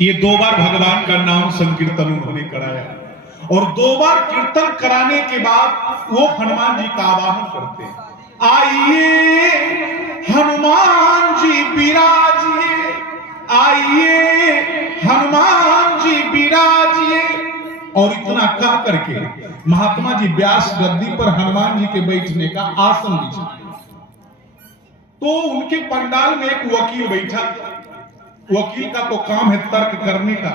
ये 2 बार भगवान का नाम संकीर्तन उन्होंने कराया और 2 बार कीर्तन कराने के बाद वो हनुमान जी का आवाहन करते हैं, आइए हनुमान जी विराजिए, आइए हनुमान जी विराजिए। और इतना कह करके महात्मा जी व्यास गद्दी पर हनुमान जी के बैठने का आसन बिछाए। तो उनके पंडाल में एक वकील बैठा। वकील का तो काम है तर्क करने का।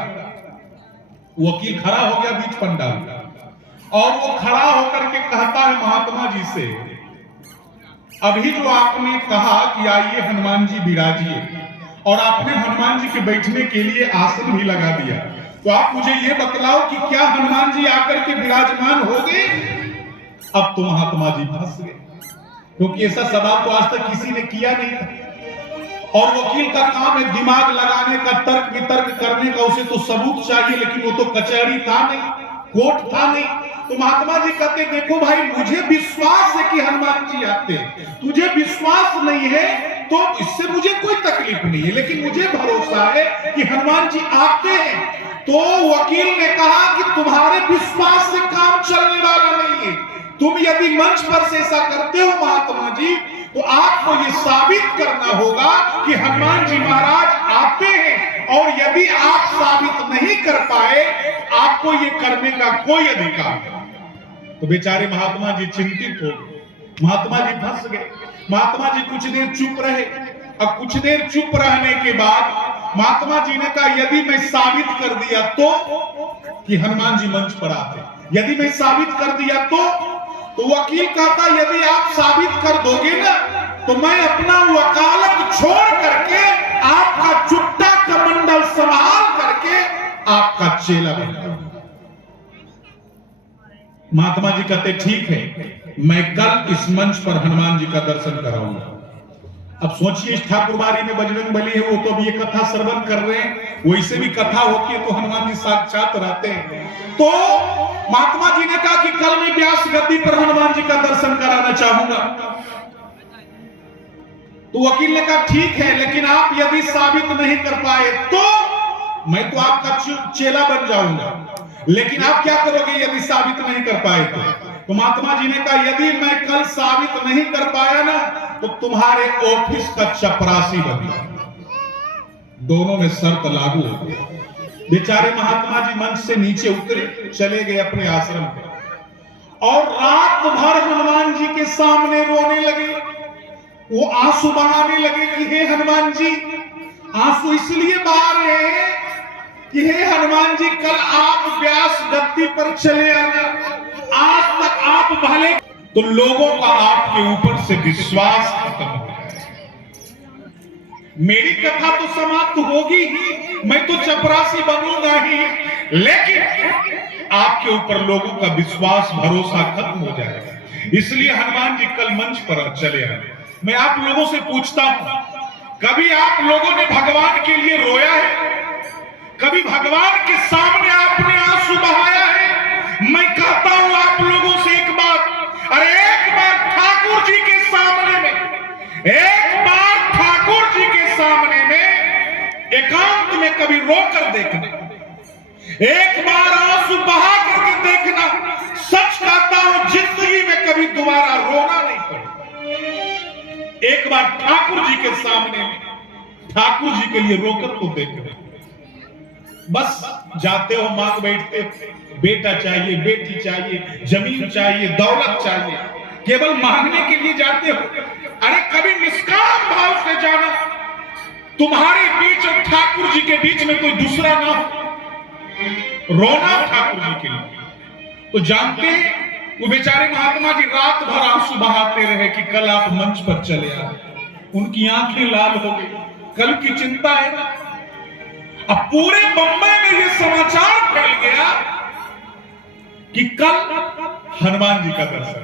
वकील खड़ा हो गया बीच पंडाल का और वो खड़ा होकर के कहता है महात्मा जी से, अभी जो आपने कहा कि आइए हनुमान जी विराजिए और आपने हनुमान जी के बैठने के लिए आसन भी लगा दिया, तो आप मुझे ये बतलाओ कि क्या हनुमान जी आकर के विराजमान हो गए? अब तो महात्मा जी फंस गए, क्योंकि ऐसा सवाल तो आज तक किसी ने किया नहीं था। और वकील का काम है दिमाग लगाने का, तर्क वितर्क करने का, उसे तो सबूत चाहिए, लेकिन वो तो कचहरी था नहीं, कोर्ट था नहीं। तो महात्मा जी कहते, देखो भाई, मुझे विश्वास है कि हनुमान जी आते हैं, तुझे विश्वास नहीं है तो इससे मुझे कोई तकलीफ नहीं है, लेकिन मुझे भरोसा है कि हनुमान जी आते हैं। तो वकील ने कहा कि तुम्हारे विश्वास से काम चलने वाला नहीं है। तुम यदि मंच पर से ऐसा करते हो महात्मा जी, तो आपको ये साबित करना होगा कि हनुमान जी महाराज आते हैं, और यदि आप साबित नहीं कर पाए, आपको ये करने का कोई अधिकार नहीं। तो बेचारे महात्मा जी चिंतित हो गए, महात्मा जी फंस गए। महात्मा जी कुछ देर चुप रहे। अब कुछ देर चुप रहने के बाद महात्मा जी ने कहा, यदि मैं साबित कर दिया तो कि हनुमान जी मंच पर आते, यदि मैं साबित कर दिया तो वकील कहता, यदि आप साबित कर दोगे ना, तो मैं अपना वकालत छोड़ करके आपका चुट्टा कमंडल संभाल करके आपका चेला बन जाऊंगा। महात्मा जी कहते, ठीक है, मैं कल इस मंच पर हनुमान जी का दर्शन कराऊंगा। अब सोचिए, इस ठाकुरबाड़ी में बजरंग बली है, वो तो अभी ये कथा श्रवण कर रहे हैं, वैसे भी कथा होती है तो हनुमान जी साक्षात रहते हैं। तो महात्मा जी ने कहा कि कल मैं व्यास गद्दी पर हनुमान जी का दर्शन कराना चाहूंगा। तो वकील ने कहा, ठीक है, लेकिन आप यदि साबित नहीं कर पाए तो मैं तो आपका चेला बन जाऊंगा, लेकिन आप क्या करोगे यदि साबित नहीं कर पाए तो महात्मा जी ने कहा, यदि मैं कल साबित नहीं कर पाया ना, तो तुम्हारे ऑफिस का चपरासी बन जाऊंगा। दोनों में शर्त लागू हो गई। बेचारे महात्मा जी मंच से नीचे उतरे, चले गए अपने आश्रम पे और रात भर हनुमान जी के सामने रोने लगे। वो आंसू बहाने लगे कि हे हनुमान जी, आंसू इसलिए बहा रहे हैं कि हे हनुमान जी, कल आप व्यास गद्दी पर चले आना, आज तक आप भले, तो लोगों का आपके ऊपर से विश्वास खत्म हो जाए। मेरी कथा तो समाप्त होगी ही, मैं तो चपरासी बनूंगा ही, लेकिन आपके ऊपर लोगों का विश्वास भरोसा खत्म हो जाएगा। इसलिए हनुमान जी कल मंच पर चले आए। मैं आप लोगों से पूछता हूं, कभी आप लोगों ने भगवान के लिए रोया है? कभी भगवान के सामने आपने आंसू बहाया है? मैं कहता हूं आप लोगों से एक बात, अरे एक बार ठाकुर जी के सामने में, एक बार ठाकुर जी के सामने में एकांत में कभी रोकर देखना, एक बार आंसू बहा करके देखना। सच कहता हूं, जिंदगी में कभी दोबारा रोना नहीं पड़ेगा। एक बार ठाकुर जी के सामने में ठाकुर जी के लिए रोकर तो देखना। बस जाते हो, मांग बैठते, बेटा चाहिए, बेटी चाहिए, जमीन चाहिए, दौलत चाहिए, केवल मांगने के लिए जाते हो। अरे कभी निष्काम भाव से जाना, तुम्हारे बीच और ठाकुर जी के बीच में कोई दूसरा ना हो, रोना ठाकुर जी के लिए। तो जानते हैं, वो बेचारे महात्मा जी रात भर आंसू बहाते रहे कि कल आप मंच पर चले आए। उनकी आंखें लाल हो गई, कल की चिंता है ना। अब पूरे बंबई में ये समाचार फैल गया कि कल हनुमान जी का दर्शन।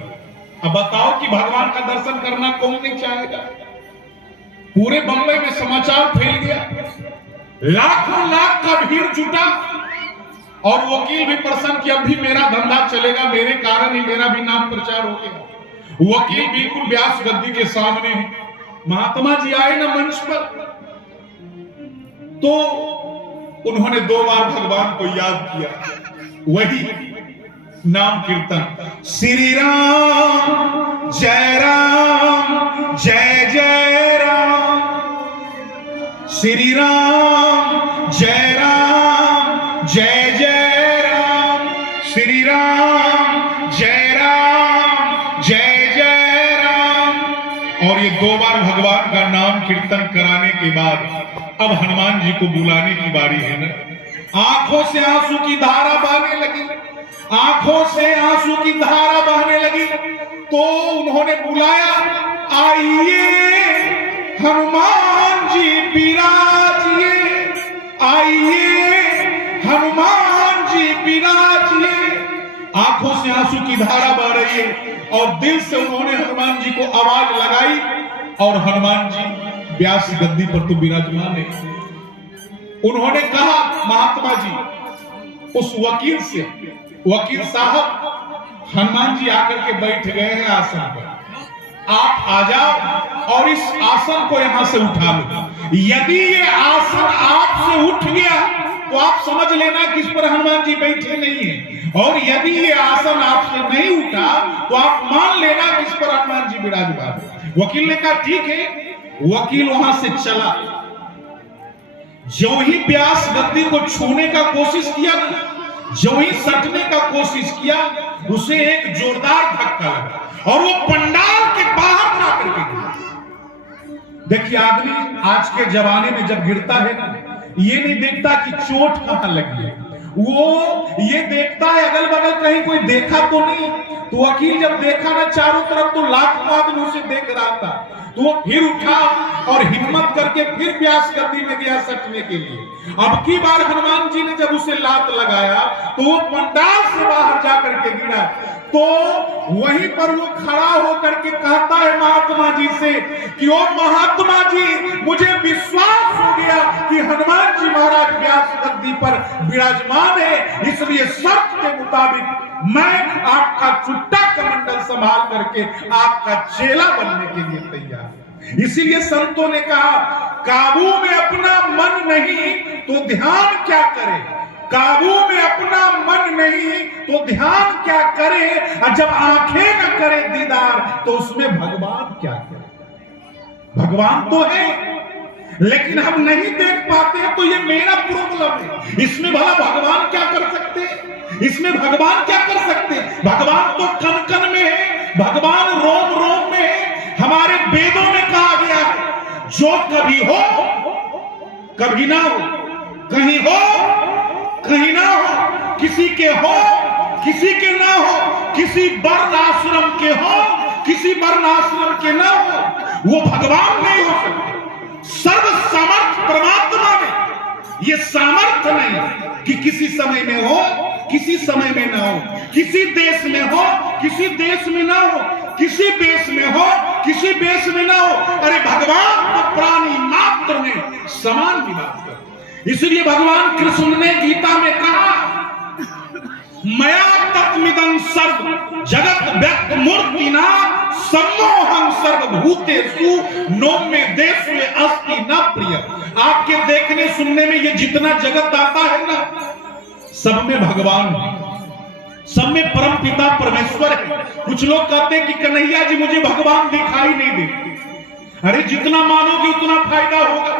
अब बताओ कि भगवान का दर्शन करना कौन नहीं चाहेगा? पूरे बंबई में समाचार फैल गया, लाखों लाख का भीड़ जुटा और वकील भी प्रसन्न कि अब भी मेरा धंधा चलेगा, मेरे कारण ही मेरा भी नाम प्रचार हो गया। वकील बिल्कुल व्यास गद्दी के सामने है। महात्मा जी आए ना मंच पर, तो उन्होंने 2 बार भगवान को याद किया, वही नाम कीर्तन श्री राम जय जय राम, श्री राम जय जय राम, श्री राम जय जय राम। और ये 2 बार भगवान का नाम कीर्तन कराने के बाद अब हनुमान जी को बुलाने की बारी है ना। आंखों से आंसू की धारा बहने लगी, आंखों से आंसू की धारा बहने लगी, तो उन्होंने बुलाया, आइए हनुमान जी विराजिए, आइए हनुमान जी विराजिए। आंखों से आंसू की धारा बह रही है और दिल से उन्होंने हनुमान जी को आवाज लगाई, और हनुमान जी व्यास गद्दी पर तो विराजमान है। उन्होंने कहा, महात्मा जी, उस वकील से, वकील साहब हनुमान जी आकर के बैठ गए हैं आसन पर, आप आ जाओ और इस आसन को यहां से उठा लो। यदि ये आसन आपसे उठ गया तो आप समझ लेना कि इस पर हनुमान जी बैठे नहीं है, और यदि ये आसन आपसे नहीं उठा तो आप मान लेना कि इस पर हनुमान जी विराजमान है। वकील ने कहा ठीक है। वकील वहां से चला, जो ही व्यास गद्दी को छूने का कोशिश किया ना, जो ही सटने का कोशिश किया, उसे एक जोरदार धक्का लगा और वो पंडाल के बाहर जाकर के गिरा। देखिए, आदमी आज के जमाने में जब गिरता है ना, ये नहीं देखता कि चोट कहां लगी है, वो ये देखता है अगल बगल कहीं कोई देखा तो नहीं। तो वकील जब देखा ना चारों तरफ, तो लाखों आदमी उसे देख रहा था, तो वो फिर उठा और हिम्मत करके फिर व्यास गद्दी में गया सटने के लिए। अब की बार हनुमान जी ने जब उसे लात लगाया तो वो पंडाल से बाहर जाकर के गिरा। तो वहीं पर वो खड़ा होकर के कहता है महात्मा जी से कि ओ महात्मा जी, मुझे विश्वास हो गया कि हनुमान जी महाराज व्यास गद्दी पर विराजमान है, इसलिए शर्त के मुताबिक मैं आपका चुट्टा कमंडल संभाल करके आपका चेला बनने के लिए तैयार। इसीलिए संतों ने कहा, काबू में अपना मन नहीं तो ध्यान क्या करे, काबू में अपना मन नहीं तो ध्यान क्या करे, और जब आंखें न करे दीदार तो उसमें भगवान क्या करे। भगवान तो है लेकिन हम नहीं देख पाते, तो ये मेरा प्रॉब्लम है। इसमें भला भगवान क्या कर सकते हैं, इसमें भगवान क्या कर सकते हैं? भगवान तो कण कण में है, भगवान रोम रोम में है। हमारे वेदों में कहा गया है, जो कभी हो कभी ना हो, कहीं हो कहीं ना हो, किसी के हो किसी के ना हो, किसी वर्ण आश्रम के हो किसी वर्ण आश्रम के ना हो, वो भगवान नहीं हो सकते। सर्व सामर्थ परमात्मा में ये सामर्थ्य नहीं कि किसी समय में हो किसी समय में ना हो, किसी देश में हो किसी देश में ना हो, किसी बेश में हो किसी बेश में ना हो। अरे भगवान तो प्राणी मात्र में समान की बात कर। इसलिए भगवान कृष्ण ने गीता में कहा, मया तत्मिदं सर्व जगत व्यक्त मूर्तिना सम्मोहं सर्वभूतेषु नौम्य देशे अस्ति न प्रिय। आपके देखने सुनने में ये जितना जगत आता है ना, सब में भगवान है, सब में परम पिता परमेश्वर है। कुछ लोग कहते हैं कि कन्हैया जी मुझे भगवान दिखाई नहीं देते। अरे जितना मानोगे उतना फायदा होगा,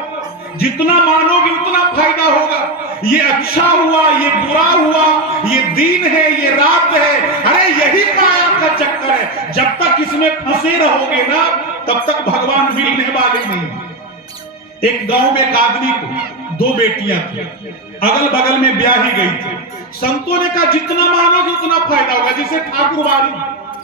जितना मानोगे उतना फायदा होगा। ये अच्छा हुआ, ये बुरा हुआ, ये दिन है, ये रात है, अरे यही माया का चक्कर है। जब तक इसमें फंसे रहोगे ना, तब तक भगवान मिलने वाले नहीं। एक गांव में एक आदमी को 2 बेटियां थी, अगल बगल में ब्याही गई थी। संतों ने कहा जितना मानोगे उतना फायदा होगा। जैसे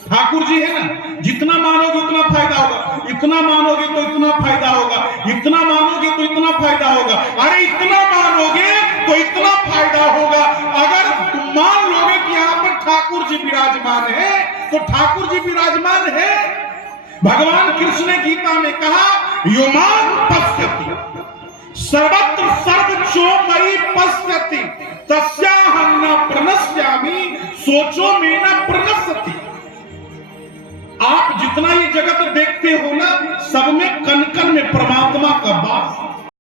ठाकुर जी है ना, जितना मानोगे उतना फायदा होगा, इतना मानोगे तो इतना फायदा होगा, इतना मानोगे तो इतना फायदा होगा। अरे इतना मानोगे तो इतना फायदा होगा। अगर तुम मान लोगे कि यहाँ पर ठाकुर जी विराजमान है तो ठाकुर जी विराजमान है। भगवान कृष्ण ने गीता में कहा, योमान पश्यति सर्वत्र सर्वचो मयि पश्यति तस्याहं न प्रणश्यामि सोचो में न प्रणश्यति। आप जितना ये जगत देखते